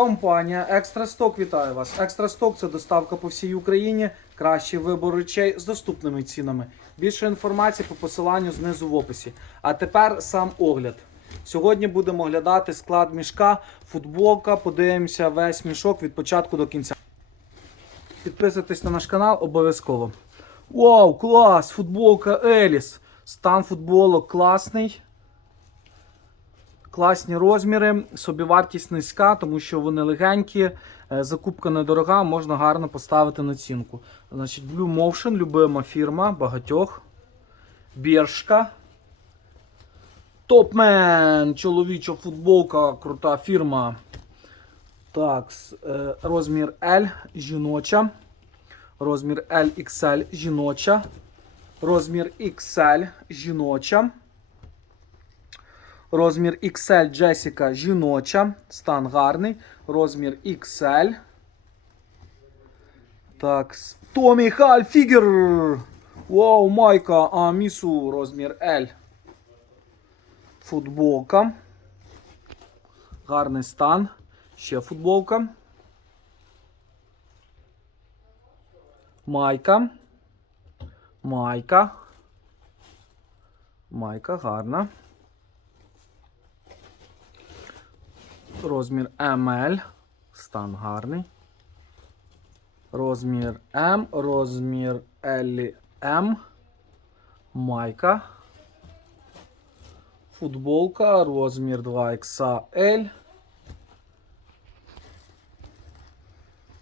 Компанія Екстрасток вітає вас. Екстрасток це доставка по всій Україні. Кращий вибор речей з доступними цінами. Більше інформації по посиланню знизу в описі. А тепер сам огляд. Сьогодні будемо оглядати склад мішка, футболка. Подивимося весь мішок від початку до кінця. Підписуйтесь на наш канал обов'язково. Вау, клас! Футболка Еліс. Стан футболок класний. Класні розміри, собівартість низька, тому що вони легенькі, е, закупка недорога, можна гарно поставити націнку. Значить, Blue Motion, любима фірма, багатьох. Біршка. Топмен, чоловіча футболка, крута фірма. Так, е, розмір L, жіноча. Розмір LXL, жіноча. Розмір XL, жіноча. Розмір XL Джесіка жіноча. Стан гарний. Розмір XL. Так. Томі Хальфігер. Вау, майка. А, місу. Розмір L. Футболка. Гарний стан. Ще футболка. Майка. Майка. Майка гарна. Розмір ML. Стан гарний. Розмір М. Розмір LM. Майка. Футболка. Розмір 2XL.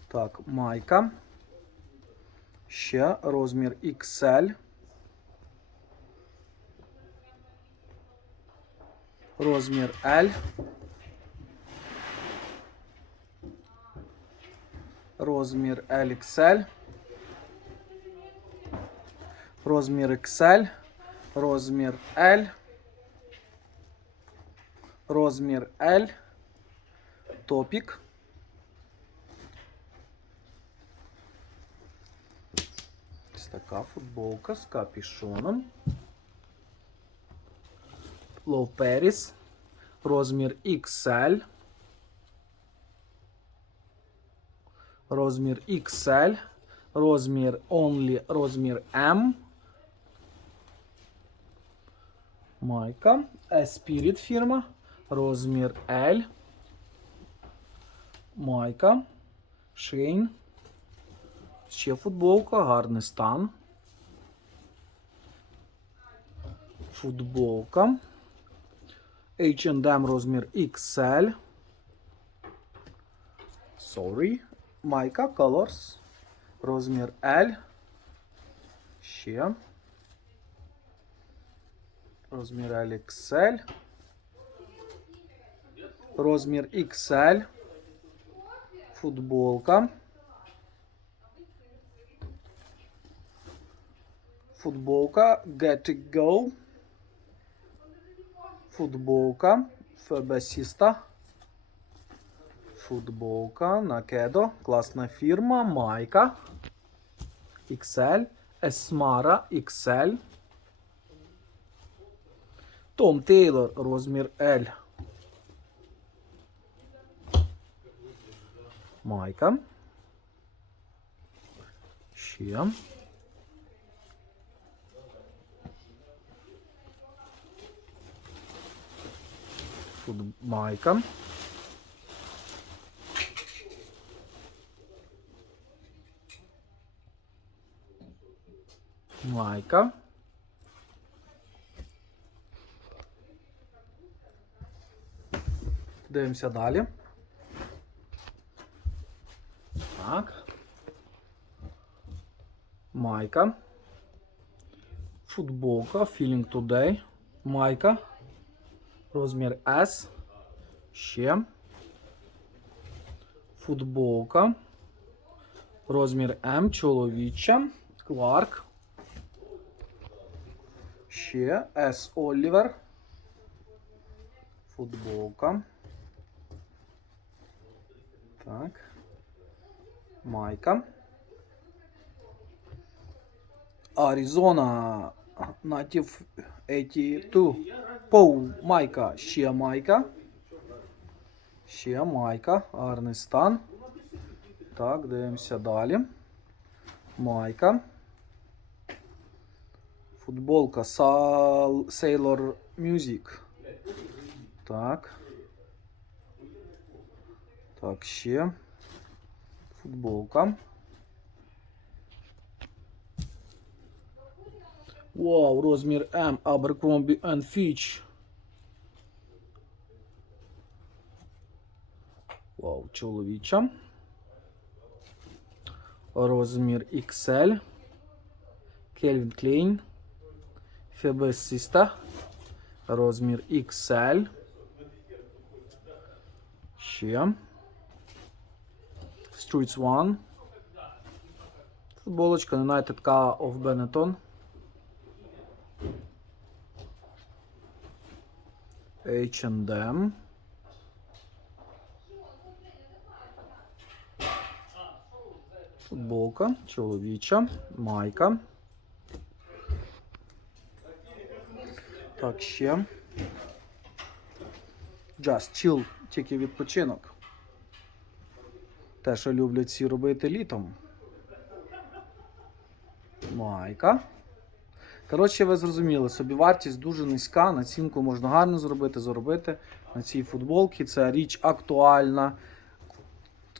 Так, майка. Ще розмір XL. Розмір L. Розмір LXL. Розмір XL. Розмір L. Розмір L. Топік. Ось така футболка з капішоном. Лоу Періс. Розмір XL. Розмір XL. Розмір Only. Розмір M. Майка. Spirit фірма. Розмір L. Майка. Шейн. Ще футболка, гарний стан. Футболка. H&M розмір XL. Sorry. Майка Colors. Розмір L. Ще. Розмір L XL. Розмір XL. Футболка. Футболка Get to Go. Футболка Фебесіста. Футболка Накедо. Класна фірма. Майка. XL. Esmara XL. Том Тейлор. Розмір L. Майка. Ще. Фут- Майка. Майка. Дивимося далі. Так. Майка. Футболка. Feeling Today. Майка. Розмір S. Ще. Футболка. Розмір М. Чоловіча. Кларк. Ще S. Олівер. Футболка. Так. Майка. Аризона Native 82. Пол майка, ще майка. Ще майка, гарний стан. Так, дивимося далі. Майка. Футболка Sal- Sailor Music. Так. Так, ще. Футболка. Вау, розмір М. Abercrombie Fitch. Вау, чоловіча. Розмір XL. Calvin Klein. Фебесиста. Розмір XL. Ще. Streets One. Футболочка United K of Benetton. H&M. Футболка чоловіча, майка. Так, ще. Just chill, тільки відпочинок. Те, що люблять всі робити літом. Майка. Коротше, ви зрозуміли, собівартість дуже низька, націнку можна гарно зробити, заробити на цій футболці. Це річ актуальна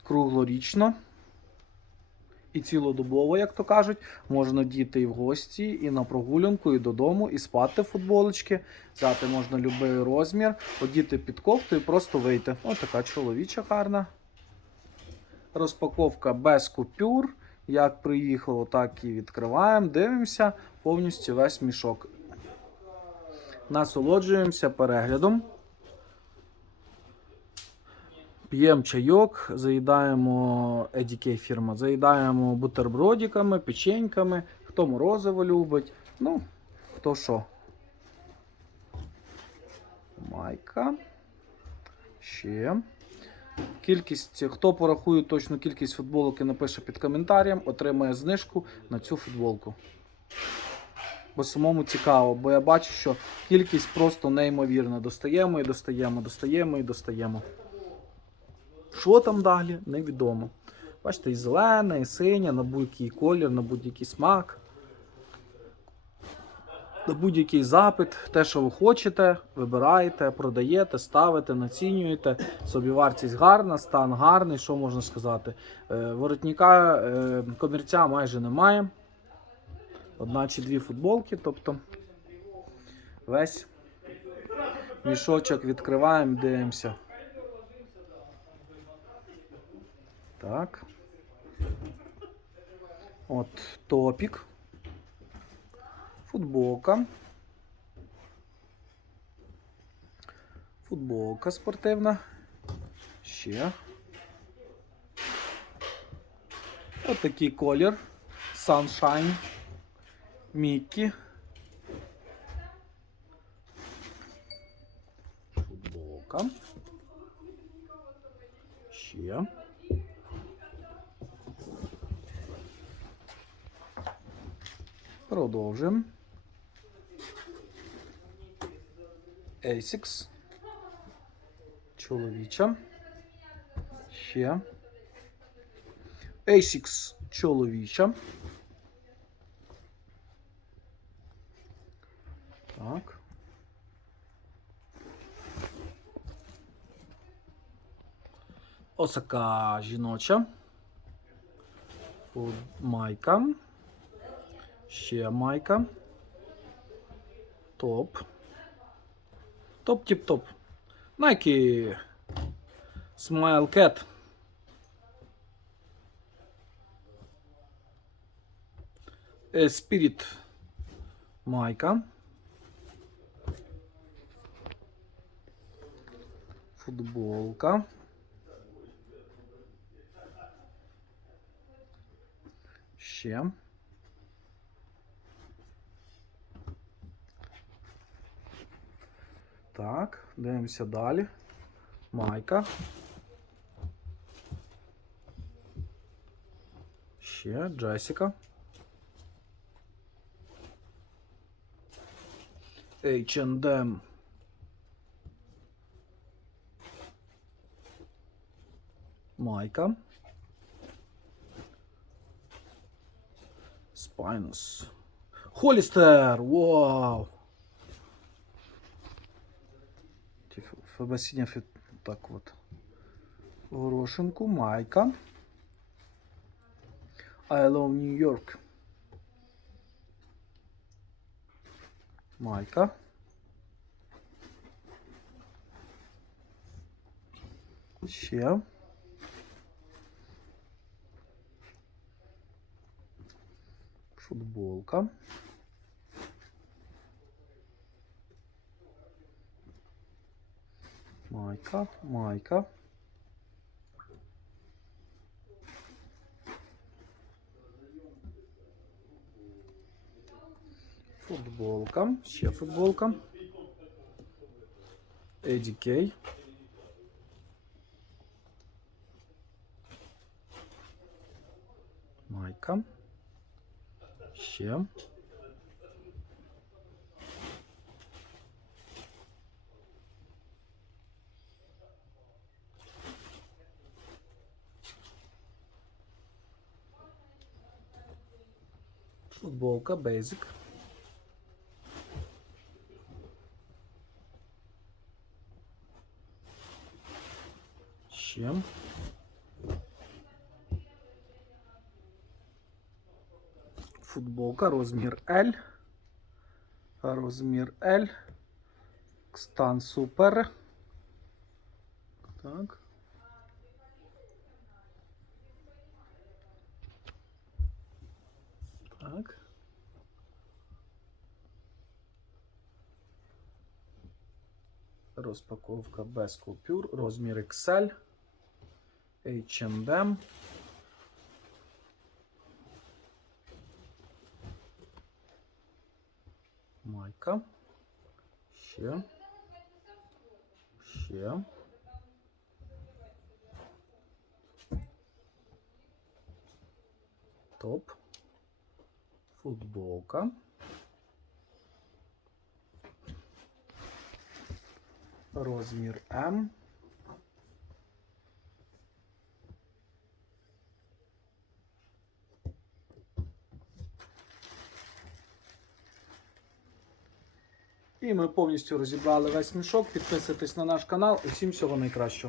круглорічно і цілодобово, як то кажуть, можна діти і в гості, і на прогулянку, і додому, і спати футболочки. Взяти можна будь-який розмір, одіти під кофту і просто вийти. Ось така чоловіча гарна. Розпаковка без купюр. Як приїхало, так і відкриваємо. Дивимося повністю весь мішок. Насолоджуємося переглядом. П'ємо чайок, заїдаємо EDK фірма, заїдаємо бутербродиками, печеньками, хто морозиво любить. Ну, хто що. Майка. Ще. Кількість, хто порахує точну кількість футболок і напише під коментарем, отримає знижку на цю футболку. Бо самому цікаво, бо я бачу, що кількість просто неймовірна. Достаємо і достаємо, достаємо і достаємо. Що там далі, невідомо. Бачите, і зелена, і синя, на будь-який колір, на будь-який смак. На будь-який запит, те, що ви хочете, вибираєте, продаєте, ставите, націнюєте. Собівартість гарна, стан гарний, що можна сказати. Е, Воротника е, комірця майже немає. Одна чи дві футболки, тобто весь мішочок відкриваємо, дивимося. Так. От топік. Футболка. Футболка спортивна. Ще. От такий колір. Sunshine. Міккі. Футболка. Ще. Продовжуємо. Asics. Чоловіча. Ще. Asics чоловіча. Так. Осака жіноча. Майка. Ще майка. Топ. Топ тіп топ. Nike. Smile Cat. Spirit. Майка. Футболка. Ще. Так, дивимося далі. Майка. Ще Джесіка. H&M. Майка. Спайнус. Холістер! Вау! Ті ф- Фебасіння фі- так от. Горошинку, майка. I love New York. Майка. Ще. Футболка. Майка, майка. Футболка. Ще футболка. Еді Кей. Майка. Ще. Футболка Basic. Ще. Футболка розмір L. Розмір L. Стан супер. Так. Так. Розпаковка без купюр. Розмір XL. H&M. Майка. Ще. Ще. Топ. Футболка. Розмір М. І ми повністю розібрали весь мішок. Підписуйтесь на наш канал. Усім всього найкращого.